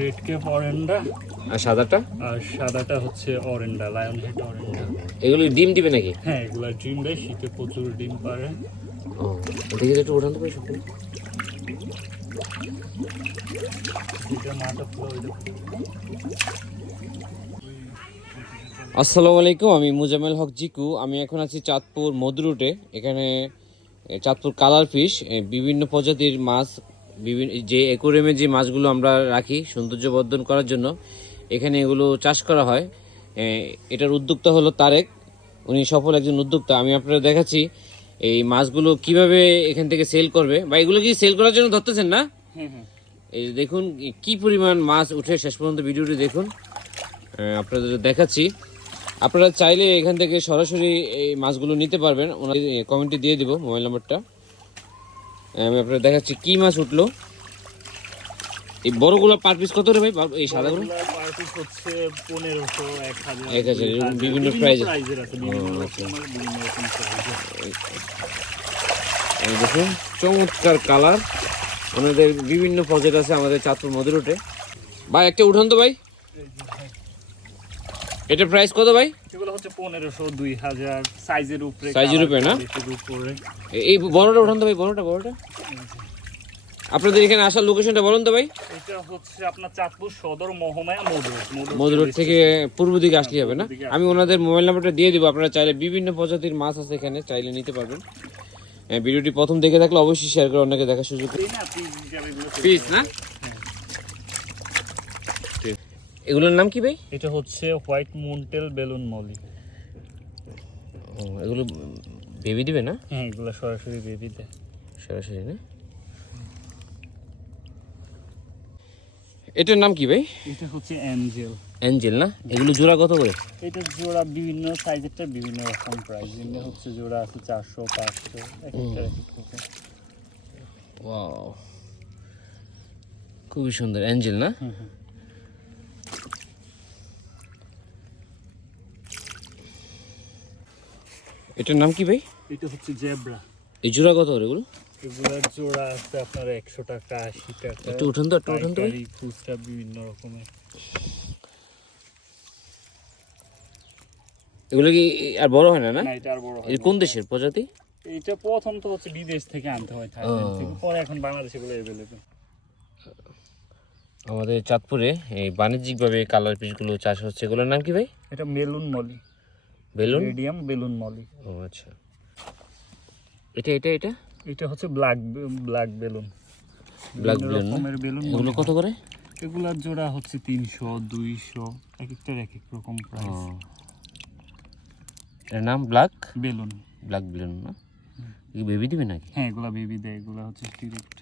Red Cape অরেন্ডা, আর সাদাটা? আর সাদাটা হচ্ছে অরেন্ডা, লায়ন হেড অরেন্ডা। এগুলো ডিম দিবে নাকি? হ্যাঁ, এগুলা ডিম দেয়, শীতে প্রচুর ডিম পারে। ও, দেখি তো একটু উঠান তো ভাই সব। এটা মাথা পুরো ওইটা। আসসালামু আলাইকুম, আমি মুজাম্মেল হক জিকু। আমি এখন আছি চাঁদপুর মধু রুটে। এখানে চাঁদপুর কালার ফিশ, বিভিন্ন প্রজাতির মাছ, বিভিন্ন যে অ্যাকুরিয়ামে যে মাছগুলো আমরা রাখি সৌন্দর্য বর্ধন করার জন্য, এখানে এগুলো চাষ করা হয়। এটার উদ্যোক্তা হলো তারেক, উনি সফল একজন উদ্যোক্তা। আমি আপনারা দেখাচ্ছি এই মাছগুলো কিভাবে এখান থেকে সেল করবে, বা এগুলো কি সেল করার জন্য ধরতেছেন না? এই দেখুন কি পরিমাণ মাছ উঠে, শেষ পর্যন্ত ভিডিওটি দেখুন, আপনাদের দেখাচ্ছি। আপনারা চাইলে এখান থেকে সরাসরি এই মাছগুলো নিতে পারবেন, ওনার কমেন্টে দিয়ে দিব মোবাইল নাম্বারটা। আমি আপনাদের দেখাচ্ছি কি মাছ উঠলো। এই বড়গুলো পার পিস কত রে ভাই? এই সাদাগুলো পার পিস হচ্ছে 1500, 1000, 1000 বিভিন্ন প্রাইজের আছে, বিভিন্ন রকমের, বিভিন্ন রকম প্রাইস। দেখুন চমৎকার কালার, ওনাদের বিভিন্ন প্রজেক্ট আছে আমাদের চাঁদপুর মধু রুটে। ভাই একটা উঠান তো ভাই, এটার প্রাইস কত ভাই? এগুলো হচ্ছে 1500, 2000 সাইজের উপরে, সাইজের উপরে না? উপরে। এই বড়টা উঠান তো ভাই, বড়টা। আপনাদের এখানে আসার লোকেশনটা বলুন তো ভাই। এটা হচ্ছে আপনার চাঁদপুর সদর মহমায়া মধু রোড থেকে পূর্ব দিকে আসলে হবে না? আমি ওনাদের মোবাইল নাম্বারটা দিয়ে দিব, আপনারা চাইলে বিভিন্ন প্রজাতির মাছ আছে এখানে, চাইলে নিতে পারবেন। ভিডিওটি প্রথম দেখে থাকলে অবশ্যই শেয়ার করে অন্যকে দেখার সুযোগ। পিস না? এগুলোর নাম কি ভাই? এটা হচ্ছে হোয়াইট মুনটেল বেলুন মলি। ও, এগুলো বেবি দিবে না? হ্যাঁ, এগুলো সরাসরি বেবি দেয়। সরাসরি না? এটার নাম কি ভাই? এটা হচ্ছে অ্যাঞ্জেল। অ্যাঞ্জেল না? এগুলো জোড়া কত করে? এটা জোড়া বিভিন্ন সাইজেরটা বিভিন্ন রকম প্রাইস। এমনি হচ্ছে জোড়া আছে 400, 500, এক একটা এক এক রকম। ওয়াও, খুবই সুন্দর অ্যাঞ্জেল না? এটার নাম কি ভাই? এটা হচ্ছে জেব্রা। এই জোড়া কত করে এগুলো? এগুলোর জোড়া আছে আপনার 100 টাকা, 80 টাকা। একটু উঠান তো, একটু উঠান তো ভাই। খুচরা বিভিন্ন রকমের। এগুলো কি আর বড় হয় না? না, না, এটা আর বড় হয় এই না। কোন দেশের প্রজাতি? এটা প্রথম তো হচ্ছে বিদেশ থেকে আনতে হয়, থাইল্যান্ড থেকে, পরে এখন বাংলাদেশে গুলো अवेलेबल। আমাদের চাঁদপুরে এই বাণিজ্যিকভাবে কালার পিসগুলো চাষ হচ্ছে, এগুলোর নাম কি ভাই? এটা মেলুন মলি, বেলুন মিডিয়াম বেলুন মলি। ও আচ্ছা, এটা এটা হচ্ছে black balloon. Black balloon. Balloon এগুলো কত করে? এগুলার জোড়া হচ্ছে 300, 200, এক একটার এক এক রকম প্রাইস। এর নাম ব্ল্যাক বেলুন। বেলুন না? বেবি দিবে নাকি? হ্যাঁ, এগুলা বেবি দেয়, এগুলা হচ্ছে ডিরেক্ট।